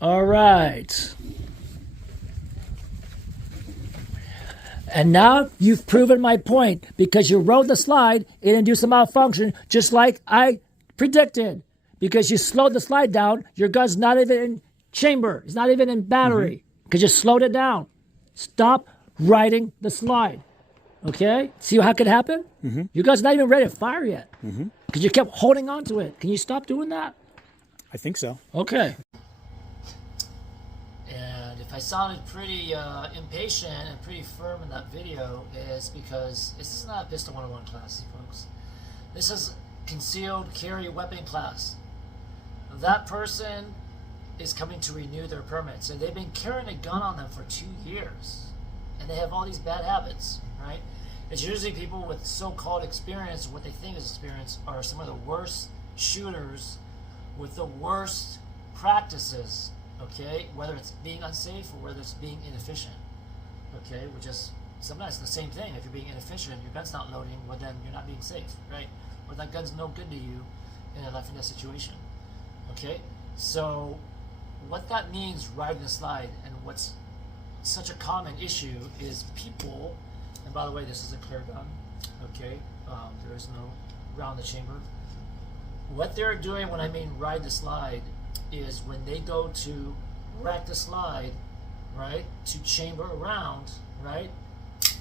All right. And now you've proven my point because you rode the slide, it induced a malfunction just like I predicted. Because you slowed the slide down, your gun's not even in chamber. It's not even in battery because you slowed it down. Stop riding the slide. Okay? See how it could happen? Your gun's not even ready to fire yet because you kept holding on to it. Can you stop doing that? I think so. Okay. And if I sounded pretty impatient and pretty firm in that video, it's because this is not Pistol 101 class, folks. This is concealed carry weapon class. That person is coming to renew their permits, and they've been carrying a gun on them for 2 years, and they have all these bad habits, right? It's usually people with so-called experience, what they think is experience, are some of the worst shooters with the worst practices, okay? Whether it's being unsafe or whether it's being inefficient, okay? Which is sometimes the same thing. If you're being inefficient, your gun's not loading, well then you're not being safe, right? Or that gun's no good to you in a life and death situation, okay? So what that means riding the slide, and what's such a common issue is people, and by the way, this is a clear gun, okay? There is no round the chamber. What they're doing when I mean ride the slide is when they go to rack the slide, right, to chamber around, right,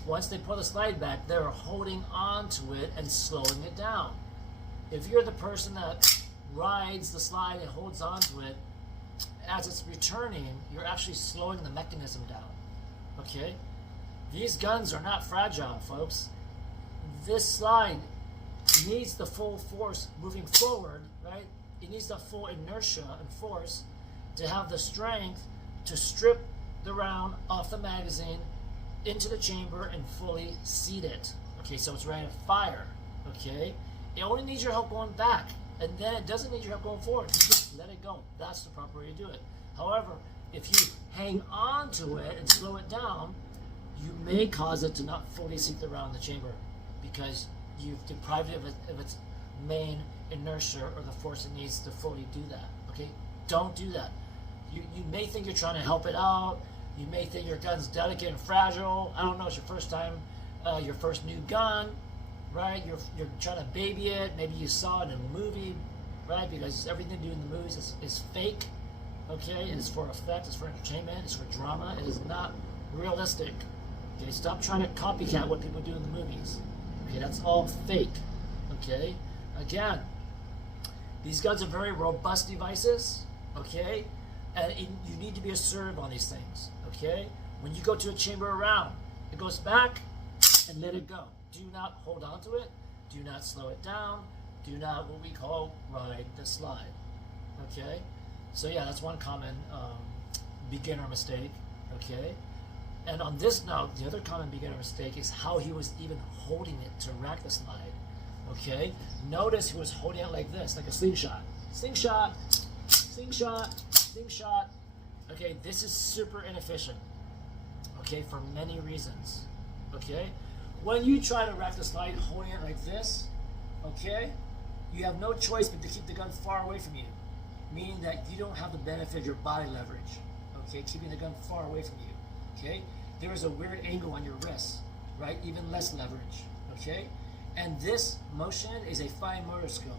once they pull the slide back, they're holding on to it and slowing it down. If you're the person that rides the slide and holds on to it, as it's returning, you're actually slowing the mechanism down, okay? These guns are not fragile, folks. This slide needs the full force moving forward, right? It needs the full inertia and force to have the strength to strip the round off the magazine into the chamber and fully seat it. Okay, so it's ready to fire, okay? It only needs your help going back, and then it doesn't need your help going forward. You just let it go. That's the proper way to do it. However, if you hang on to it and slow it down, you may cause it to not fully seat the round in the chamber because you've deprived it of its main inertia or the force it needs to fully do that, okay? Don't do that. You may think you're trying to help it out. You may think your gun's delicate and fragile. I don't know, it's your first time, your first new gun, right? You're trying to baby it. Maybe you saw it in a movie, right? Because everything they do in the movies is fake, okay? And it's for effect, it's for entertainment, it's for drama. It is not realistic. Okay, stop trying to copycat what people do in the movies. Okay, that's all fake. Okay, again, these guns are very robust devices. Okay, and you need to be assertive on these things. Okay, when you go to a chamber around, it goes back and let it go. Do not hold on to it. Do not slow it down. Do not what we call ride the slide. Okay, so yeah, that's one common beginner mistake. Okay. And on this note, the other common beginner mistake is how he was even holding it to rack the slide. Okay? Notice he was holding it like this, like a slingshot. Slingshot, slingshot, slingshot. Okay, this is super inefficient. Okay, for many reasons. Okay? When you try to rack the slide holding it like this, okay, you have no choice but to keep the gun far away from you. Meaning that you don't have the benefit of your body leverage. Okay, keeping the gun far away from you. Okay, there is a weird angle on your wrist, right? Even less leverage, okay? And this motion is a fine motor skill.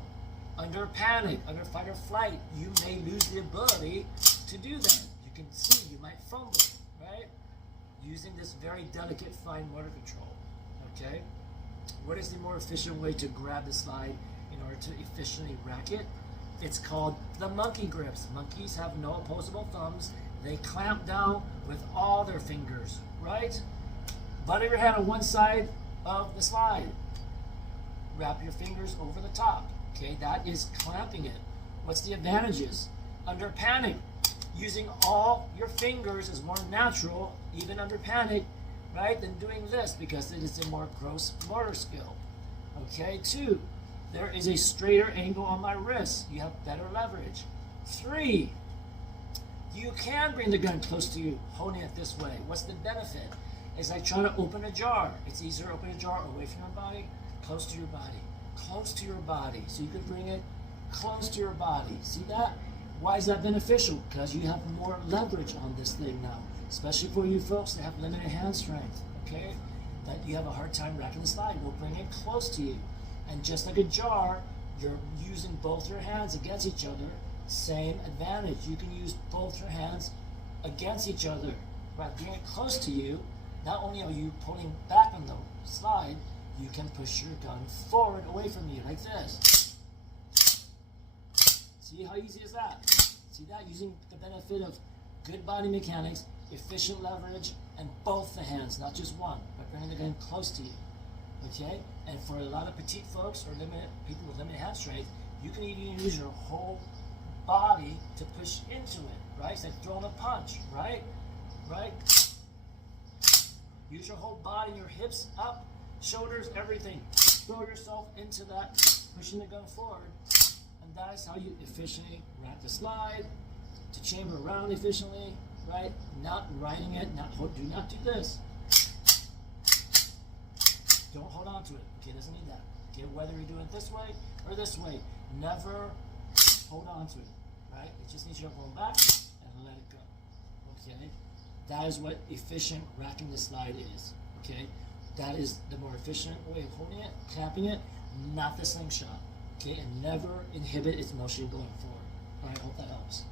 Under panic, under fight or flight, you may lose the ability to do that. You can see you might fumble, right? Using this very delicate fine motor control, okay? What is the more efficient way to grab the slide in order to efficiently rack it? It's called the monkey grips. Monkeys have no opposable thumbs. They clamp down with all their fingers, right? Butt of your hand on one side of the slide. Wrap your fingers over the top. Okay, that is clamping it. What's the advantages? Under panic, using all your fingers is more natural, even under panic, right, than doing this because it is a more gross motor skill. Okay, 2, there is a straighter angle on my wrist. You have better leverage. 3, you can bring the gun close to you, holding it this way. What's the benefit? It's like trying to open a jar. It's easier to open a jar away from your body, close to your body, close to your body. So you could bring it close to your body. See that? Why is that beneficial? Because you have more leverage on this thing now, especially for you folks that have limited hand strength, okay? That you have a hard time racking the slide. We'll bring it close to you. And just like a jar, you're using both your hands against each other, same advantage. You can use both your hands against each other. By bringing it close to you, not only are you pulling back on the slide, you can push your gun forward away from you like this. See how easy is that? See that? Using the benefit of good body mechanics, efficient leverage, and both the hands, not just one, by bringing the gun close to you. Okay? And for a lot of petite folks or people with limited hand strength, you can even use your whole body to push into it, right? It's like throwing a punch, right? Right? Use your whole body, your hips up, shoulders, everything. Throw yourself into that, pushing the gun forward. And that is how you efficiently rack the slide, to chamber around efficiently, right? Not riding it, do not do this. Don't hold on to it. Okay, doesn't need that. Okay, whether you do it this way or this way, never hold on to it, right? It just needs you to go back and let it go. Okay, that is what efficient racking the slide is. Okay, that is the more efficient way of holding it, clamping it, not the slingshot. Okay, and never inhibit its motion going forward. All right, hope that helps.